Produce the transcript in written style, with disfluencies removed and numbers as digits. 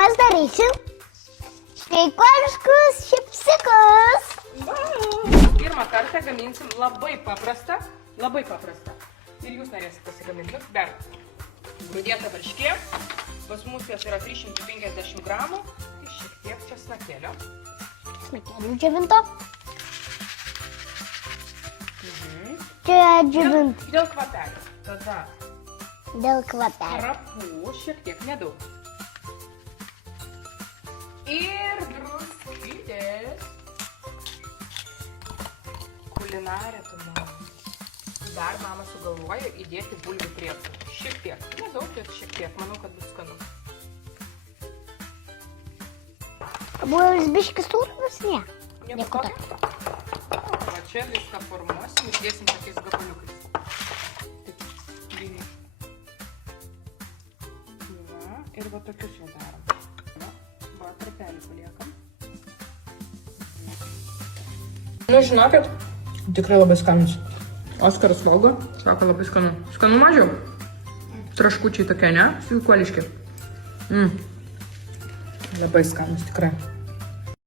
mes darysim sveikuoliškus šipsikus. Pirmą kartą gaminsim labai paprastą. Ir jūs norėsite pasigaminti. Dar grūdėta varškė. Pas mus jos yra 350 gramų. Ir šiek tiek česnakėlio. Česnakėlių džiovinto. Čia džiovinto. Dėl kvapelio. Tada Dėl kvapelio. krapų šiek tiek nedaug. Ir druskytės. Kulinarė tu mama. Dar mama sugalvoja įdėti bulvių prieskonių. Šiek tiek. Nedaug, bet šiek tiek. Manau, kad bus skanu. Buvo biškis sūrus, ne? Nieko tokio. Va čia viską formuosim, išdėsim tokiais gabaliukais. Taip, lygiai. Va, ir va tokius jau darom. Va, trapelį paliekam. Nu, žinokit, tikrai labai skanus. Oskaras valgo, sako labai skanu. Skanu mažiau? Traškučiai tokie, ne? Sveikuoliški. Labai skanus, tikrai.